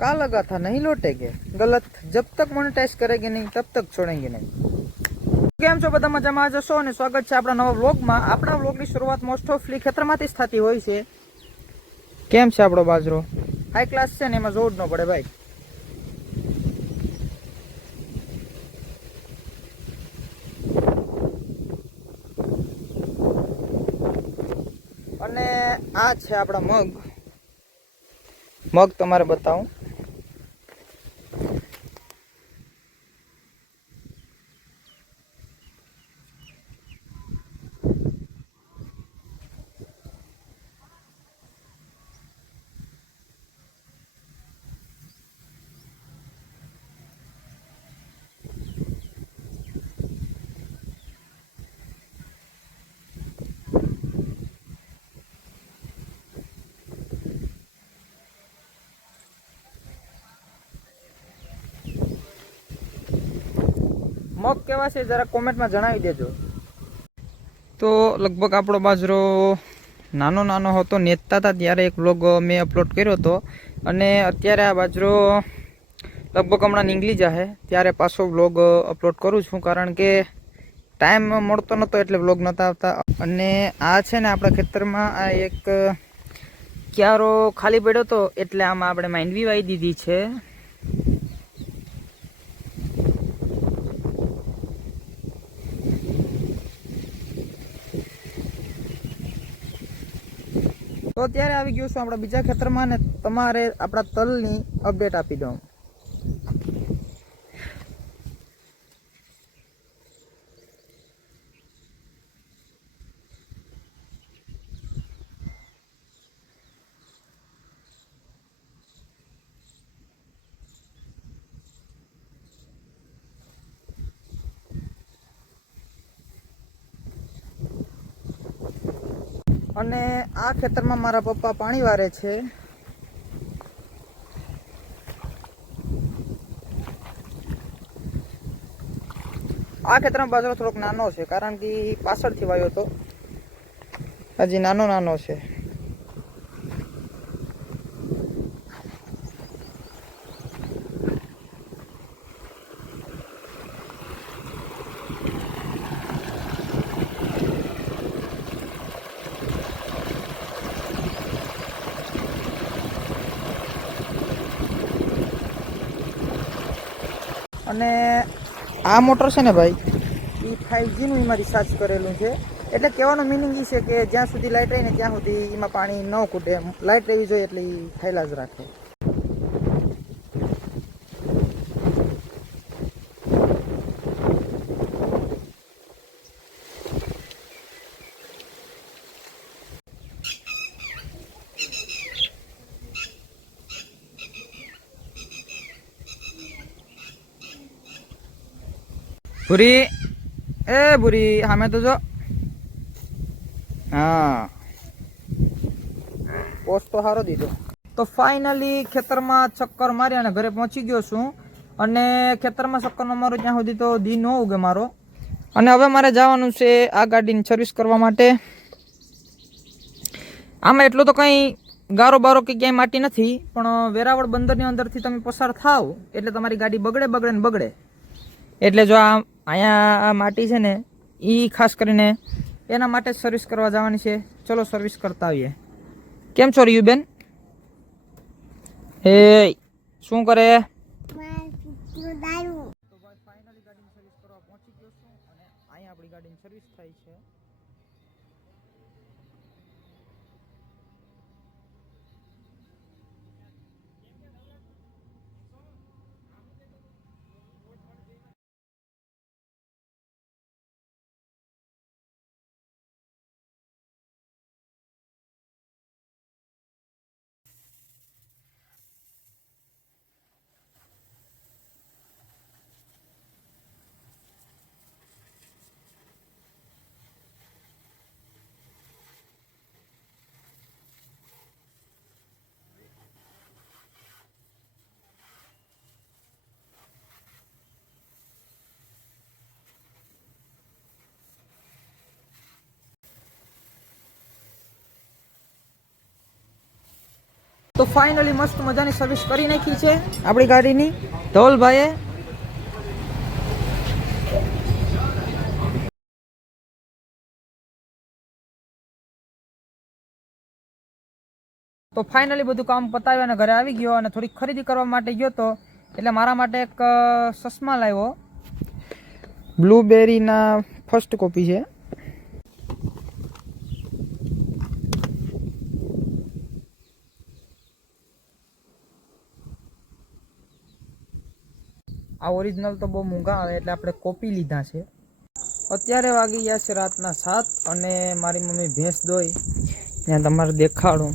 का लगा था नहीं लौटेगे गलत जब तक मोनेटाइज करेंगे नहीं तब तक छोड़ेंगे नहीं। કેમ છો બધા મજામાં જશો અને સ્વાગત છે આપણા નવા વ્લોગમાં। આપણા વ્લોગની શરૂઆત મોસ્ટ ઓફલી ખેતરમાંથી જ થતી હોય છે। કેમ છે આપણો બાજરો? હાઈ ક્લાસ છે ને, એમાં જોર ન પડે ભાઈ। અને આ છે આપણા મગ તમારે બતાવું। मग केवा छे जरा कॉमेंट में जणावी देजो। तो लगभग आपणो बाजरो नानो नानो हतो, नेता था त्यारे एक व्लॉग मैं अपलोड कर्यो तो, अने अत्यारे आ बाजरो लगभग हमणां नींगली जाहे त्यारे पाछो व्लॉग अपलोड करूं छुं, कारण के टाइम मळतो नतो एटले व्लॉग नता आवता। अने आ छे ने आपणा खेतरमां आ एक क्यारो खाली पड्यो तो एटले आमां आपणे मांडवी वावी दीधी छे। तो अत्यारे आवी गयो छुं आपणा बीजा खेतरमां ने तमारे आपणा तलनी अपडेट आपी दऊं। અને આ ખેતરમાં મારા પપ્પા પાણી વારે છે। આ ખેતરમાં બાજરો થોડોક નાનો છે, કારણ કે પાછળથી વાવ્યો હતો, હજી નાનો નાનો છે। અને આ મોટર છે ને ભાઈ, એ 5G નું એમાં રિચાર્જ કરેલું છે। એટલે કહેવાનો મિનિંગ એ છે કે જ્યાં સુધી લાઇટ રહી ને ત્યાં સુધી એમાં પાણી ન ખૂટે, લાઇટ રહેવી જોઈએ એટલે એ થયેલા જ રાખે। ભૂરી એ ભૂરી સામે તો જો, હા પોસ્ટ તો સારો દીધો। તો ફાઇનલી ખેતરમાં ચક્કર મારી અને ઘરે પહોંચી ગયો છું। અને ખેતરમાં ચક્કર ન મારો ત્યાં સુધી તો દી ન ઉગે મારો। અને હવે મારે જવાનું છે આ ગાડીની સર્વિસ કરવા માટે। આમાં એટલો તો કંઈ ગારો બારો કે ક્યાંય માટી નથી, પણ વેરાવળ બંદરની અંદરથી તમે પસાર થાવ એટલે તમારી ગાડી બગડે બગડે ને બગડે। એટલે જો આ અહીંયા આ માટી છે ને, એ ખાસ કરીને એના માટે જ સર્વિસ કરવા જવાની છે। ચલો સર્વિસ કરતા આવીએ। કેમ છો રીયુબેન? હે શું કરે? તો ભાઈ ફાઇનલી ગાડીની સર્વિસ કરવા પહોંચી ગયો છું, અને અહીંયા આપણી ગાડીની સર્વિસ થાય છે। તો ફાઇનલી મસ્ત મજાની સર્વિસ કરી નાખી છે આપણી ગાડીની ધવલભાઈએ. તો ફાઇનલી બધું કામ પતાવ્યું અને ઘરે આવી ગયો અને થોડીક ખરીદી કરવા માટે ગયો તો એટલે મારા માટે એક ચશ્મા લાવ્યો. બ્લુબેરીના ફર્સ્ટ કોપી છે. આ ઓરિજિનલ તો બહુ મોંઘા આવે એટલે આપણે કોપી લીધા છે. અત્યારે વાગી ગયા છે રાતના 7 અને મારી મમ્મી ભેંસ દોઈ ત્યાં તમારે દેખાડું.